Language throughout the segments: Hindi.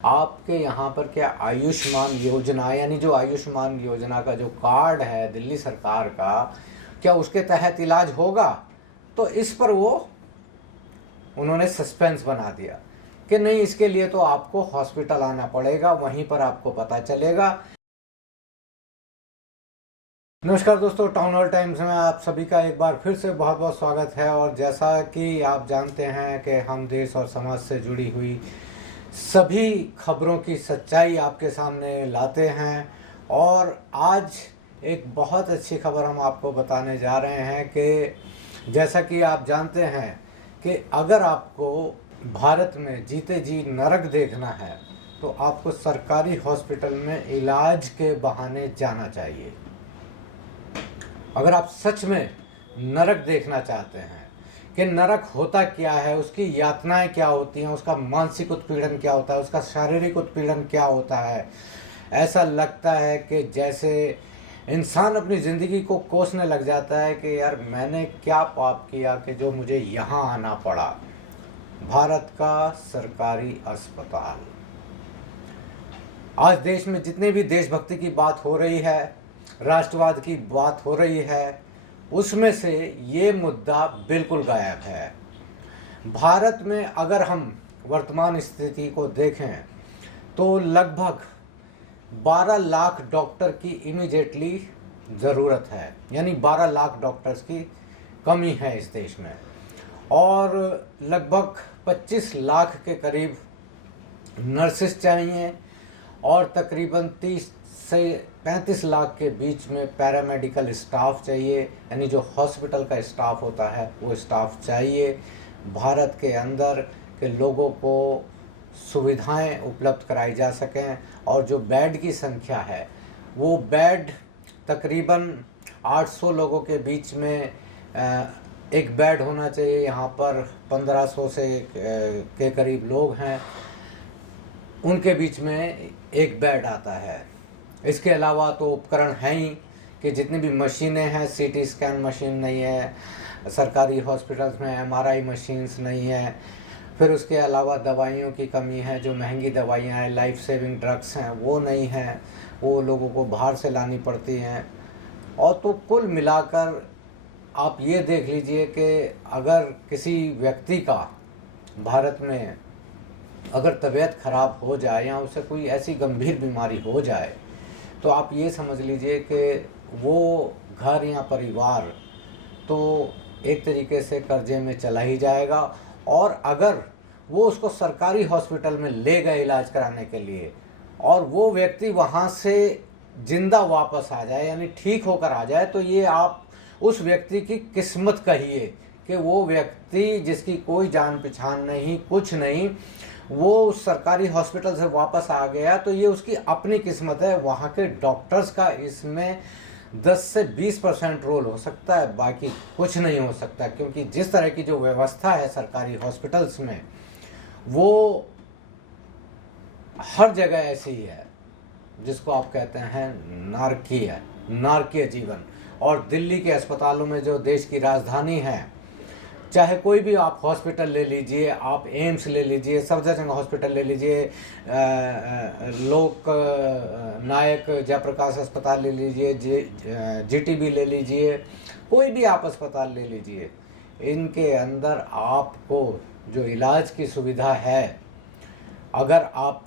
आपके यहाँ पर क्या आयुष्मान योजना, यानी जो आयुष्मान योजना का जो कार्ड है दिल्ली सरकार का, क्या उसके तहत इलाज होगा? तो इस पर उन्होंने सस्पेंस बना दिया कि नहीं, इसके लिए तो आपको हॉस्पिटल आना पड़ेगा, वहीं पर आपको पता चलेगा। नमस्कार दोस्तों, टाउन हॉल टाइम्स में आप सभी का एक बार फिर से बहुत बहुत स्वागत है। और जैसा कि आप जानते हैं कि हम देश और समाज से जुड़ी हुई सभी खबरों की सच्चाई आपके सामने लाते हैं। और आज एक बहुत अच्छी खबर हम आपको बताने जा रहे हैं कि जैसा कि आप जानते हैं कि अगर आपको भारत में जीते जी नरक देखना है तो आपको सरकारी हॉस्पिटल में इलाज के बहाने जाना चाहिए। अगर आप सच में नरक देखना चाहते हैं कि नरक होता क्या है, उसकी यातनाएं क्या होती हैं, उसका मानसिक उत्पीड़न क्या होता है, उसका शारीरिक उत्पीड़न क्या होता है, ऐसा लगता है कि जैसे इंसान अपनी ज़िंदगी को कोसने लग जाता है कि यार मैंने क्या पाप किया कि जो मुझे यहाँ आना पड़ा। भारत का सरकारी अस्पताल, आज देश में जितने भी देशभक्ति की बात हो रही है, राष्ट्रवाद की बात हो रही है, उसमें से ये मुद्दा बिल्कुल गायब है। भारत में अगर हम वर्तमान स्थिति को देखें तो लगभग 12 लाख डॉक्टर की इमीडिएटली ज़रूरत है, यानी 12 लाख डॉक्टर्स की कमी है इस देश में। और लगभग 25 लाख के करीब नर्सेस चाहिए और तकरीबन 30 से 35 लाख के बीच में पैरामेडिकल स्टाफ चाहिए, यानी जो हॉस्पिटल का स्टाफ होता है वो स्टाफ चाहिए भारत के अंदर, के लोगों को सुविधाएं उपलब्ध कराई जा सकें। और जो बेड की संख्या है वो बेड तकरीबन 800 लोगों के बीच में एक बेड होना चाहिए। यहाँ पर 1500 से के करीब लोग हैं, उनके बीच में एक बेड आता है। इसके अलावा तो उपकरण हैं ही कि जितनी भी मशीनें हैं, सीटी स्कैन मशीन नहीं है सरकारी हॉस्पिटल्स में, एमआरआई मशीन्स नहीं है। फिर उसके अलावा दवाइयों की कमी है, जो महंगी दवाइयाँ हैं, लाइफ सेविंग ड्रग्स हैं, वो नहीं हैं, वो लोगों को बाहर से लानी पड़ती हैं। और तो कुल मिलाकर आप ये देख लीजिए कि अगर किसी व्यक्ति का भारत में अगर तबीयत खराब हो जाए या उसे कोई ऐसी गंभीर बीमारी हो जाए तो आप ये समझ लीजिए कि वो घर या परिवार तो एक तरीके से कर्जे में चला ही जाएगा। और अगर वो उसको सरकारी हॉस्पिटल में ले गए इलाज कराने के लिए और वो व्यक्ति वहाँ से जिंदा वापस आ जाए, यानी ठीक होकर आ जाए, तो ये आप उस व्यक्ति की किस्मत कहिए कि वो व्यक्ति जिसकी कोई जान पहचान नहीं, कुछ नहीं, वो उस सरकारी हॉस्पिटल से वापस आ गया, तो ये उसकी अपनी किस्मत है। वहाँ के डॉक्टर्स का इसमें 10 से 20% रोल हो सकता है, बाकी कुछ नहीं हो सकता। क्योंकि जिस तरह की जो व्यवस्था है सरकारी हॉस्पिटल्स में, वो हर जगह ऐसी ही है जिसको आप कहते हैं नारकीय जीवन। और दिल्ली के अस्पतालों में, जो देश की राजधानी है, चाहे कोई भी आप हॉस्पिटल ले लीजिए, आप एम्स ले लीजिए, सफदरजंग हॉस्पिटल ले लीजिए, लोक नायक जयप्रकाश अस्पताल ले लीजिए, जीटीबी ले लीजिए, कोई भी आप अस्पताल ले लीजिए, इनके अंदर आपको जो इलाज की सुविधा है, अगर आप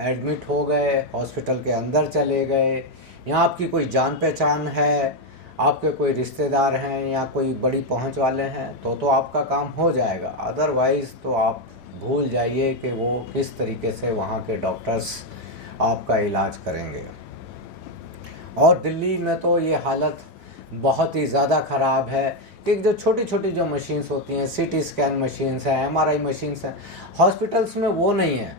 एडमिट हो गए, हॉस्पिटल के अंदर चले गए, या आपकी कोई जान पहचान है, आपके कोई रिश्तेदार हैं या कोई बड़ी पहुंच वाले हैं, तो आपका काम हो जाएगा। अदरवाइज़ तो आप भूल जाइए कि वो किस तरीके से वहाँ के डॉक्टर्स आपका इलाज करेंगे। और दिल्ली में तो ये हालत बहुत ही ज़्यादा ख़राब है कि जो छोटी छोटी जो मशीन्स होती हैं, सीटी स्कैन मशीन्स हैं, एमआरआई मशीन्स हैं, हॉस्पिटल्स में वो नहीं है,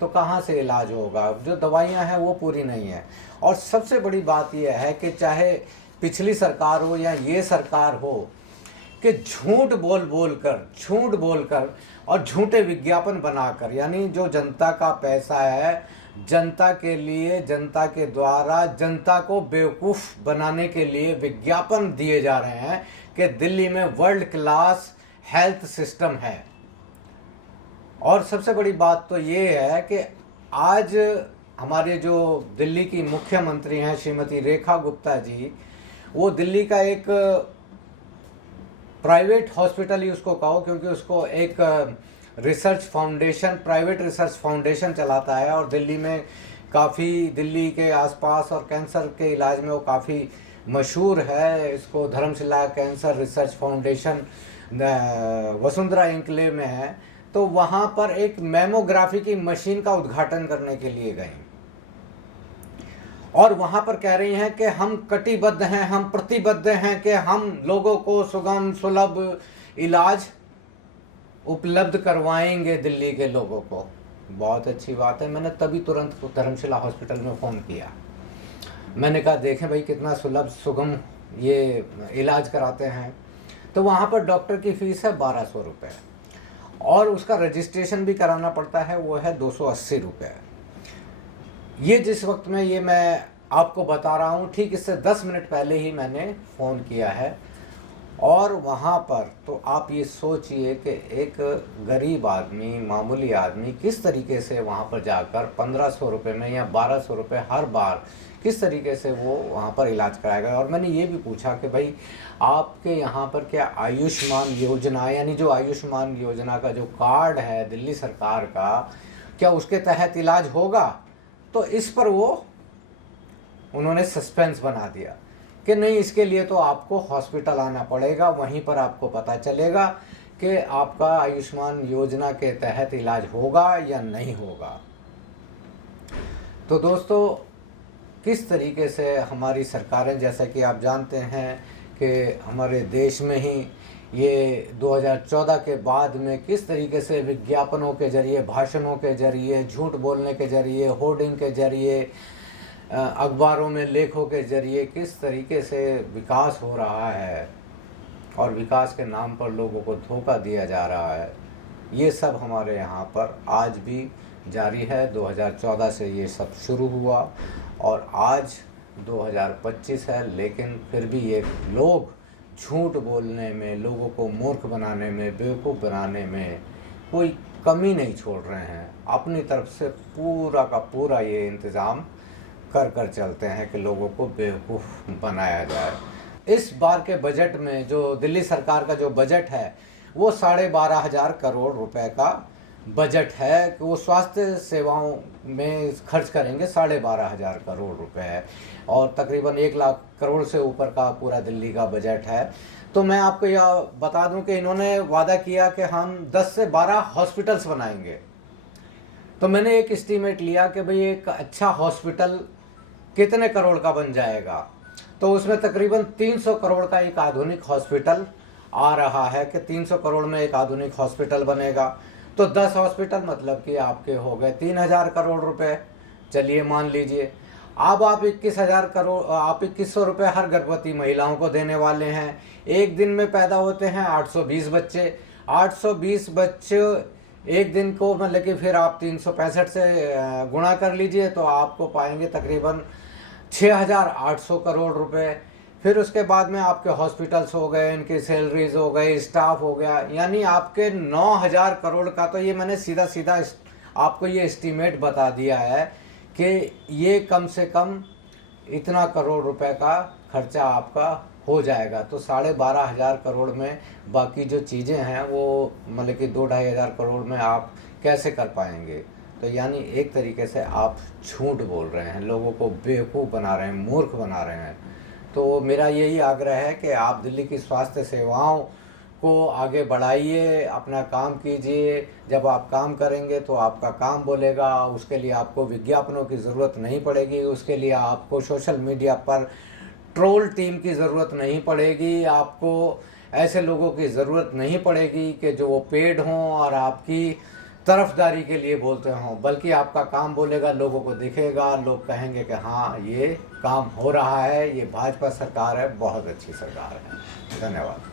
तो कहाँ से इलाज होगा? जो दवाइयाँ हैं वो पूरी नहीं है। और सबसे बड़ी बात यह है कि चाहे पिछली सरकार हो या ये सरकार हो, कि झूठ बोलकर और झूठे विज्ञापन बनाकर, यानी जो जनता का पैसा है, जनता के लिए, जनता के द्वारा जनता को बेवकूफ़ बनाने के लिए विज्ञापन दिए जा रहे हैं कि दिल्ली में वर्ल्ड क्लास हेल्थ सिस्टम है। और सबसे बड़ी बात तो ये है कि आज हमारे जो दिल्ली की मुख्यमंत्री हैं श्रीमती रेखा गुप्ता जी, वो दिल्ली का एक प्राइवेट हॉस्पिटल ही उसको कहो, क्योंकि उसको एक research foundation, private research foundation चलाता है और दिल्ली में काफ़ी, दिल्ली के आसपास और कैंसर के इलाज में वो काफ़ी मशहूर है। इसको Dharamshila cancer research foundation Vasundhara enclave में है। तो वहाँ पर एक मेमोग्राफी की मशीन का उद्घाटन करने के लिए गई और वहाँ पर कह रही हैं कि हम कटिबद्ध हैं, हम प्रतिबद्ध हैं कि हम लोगों को सुगम सुलभ इलाज उपलब्ध करवाएंगे दिल्ली के लोगों को। बहुत अच्छी बात है। मैंने तभी तुरंत धर्मशिला हॉस्पिटल में फ़ोन किया। मैंने कहा देखें भाई कितना सुलभ सुगम ये इलाज कराते हैं। तो वहाँ पर डॉक्टर की फ़ीस है 1200 रुपये और उसका रजिस्ट्रेशन भी कराना पड़ता है, वो है 280 रुपये। ये जिस वक्त में ये मैं आपको बता रहा हूँ, ठीक इससे 10 मिनट पहले ही मैंने फ़ोन किया है। और वहाँ पर तो आप ये सोचिए कि एक गरीब आदमी, मामूली आदमी किस तरीके से वहाँ पर जाकर 1500 रुपये में या 1200 रुपये हर बार किस तरीके से वो वहाँ पर इलाज कराएगा। और मैंने ये भी पूछा कि भाई आपके यहाँ पर क्या आयुष्मान योजना, यानी जो आयुष्मान योजना का जो कार्ड है दिल्ली सरकार का, क्या उसके तहत इलाज होगा? तो इस पर वो उन्होंने सस्पेंस बना दिया कि नहीं, इसके लिए तो आपको हॉस्पिटल आना पड़ेगा, वहीं पर आपको पता चलेगा कि आपका आयुष्मान योजना के तहत इलाज होगा या नहीं होगा। तो दोस्तों, किस तरीके से हमारी सरकारें, जैसा कि आप जानते हैं कि हमारे देश में ही ये 2014 के बाद में किस तरीके से विज्ञापनों के जरिए, भाषणों के जरिए, झूठ बोलने के जरिए, होर्डिंग के जरिए, अखबारों में लेखों के जरिए किस तरीके से विकास हो रहा है और विकास के नाम पर लोगों को धोखा दिया जा रहा है, ये सब हमारे यहाँ पर आज भी जारी है। 2014 से ये सब शुरू हुआ और आज 2025 है, लेकिन फिर भी ये लोग झूठ बोलने में, लोगों को मूर्ख बनाने में, बेवकूफ़ बनाने में कोई कमी नहीं छोड़ रहे हैं। अपनी तरफ से पूरा का पूरा ये इंतज़ाम कर चलते हैं कि लोगों को बेवकूफ़ बनाया जाए। इस बार के बजट में जो दिल्ली सरकार का जो बजट है वो 12,500 करोड़ रुपए का बजट है कि वो स्वास्थ्य सेवाओं में खर्च करेंगे। 12,500 करोड़ रुपए है और तकरीबन 1 लाख करोड़ से ऊपर का पूरा दिल्ली का बजट है। तो मैं आपको यह बता दूं कि इन्होंने वादा किया कि हम 10 से 12 हॉस्पिटल्स बनाएंगे। तो मैंने एक एस्टीमेट लिया कि भाई एक अच्छा हॉस्पिटल कितने करोड़ का बन जाएगा। तो उसमें तकरीबन 300 करोड़ का एक आधुनिक हॉस्पिटल आ रहा है कि 300 करोड़ में एक आधुनिक हॉस्पिटल बनेगा। तो 10 हॉस्पिटल मतलब कि आपके हो गए 3,000 करोड़ रुपए। चलिए मान लीजिए अब आप 2100 रुपये हर गर्भवती महिलाओं को देने वाले हैं। एक दिन में पैदा होते हैं 820 बच्चे। 820 बच्चे एक दिन को मतलब कि फिर आप 365 से गुणा कर लीजिए तो आपको पाएंगे तकरीबन 6,800 करोड़ रुपए। फिर उसके बाद में आपके हॉस्पिटल्स हो गए, इनकी सैलरीज हो गई, स्टाफ हो गया, यानी आपके 9,000 करोड़ का। तो ये मैंने सीधा सीधा आपको ये एस्टीमेट बता दिया है कि ये कम से कम इतना करोड़ रुपए का खर्चा आपका हो जाएगा। तो 12,500 करोड़ में बाकी जो चीज़ें हैं वो मतलब कि 2-2,500 करोड़ में आप कैसे कर पाएंगे। तो यानी एक तरीके से आप झूठ बोल रहे हैं, लोगों को बेवकूफ़ बना रहे हैं, मूर्ख बना रहे हैं। तो मेरा यही आग्रह है कि आप दिल्ली की स्वास्थ्य सेवाओं को आगे बढ़ाइए, अपना काम कीजिए। जब आप काम करेंगे तो आपका काम बोलेगा, उसके लिए आपको विज्ञापनों की ज़रूरत नहीं पड़ेगी, उसके लिए आपको सोशल मीडिया पर ट्रोल टीम की ज़रूरत नहीं पड़ेगी, आपको ऐसे लोगों की ज़रूरत नहीं पड़ेगी कि जो वो पेड हों और आपकी तरफदारी के लिए बोलते हों, बल्कि आपका काम बोलेगा, लोगों को दिखेगा, लोग कहेंगे कि हाँ ये काम हो रहा है, ये भाजपा सरकार है, बहुत अच्छी सरकार है। धन्यवाद।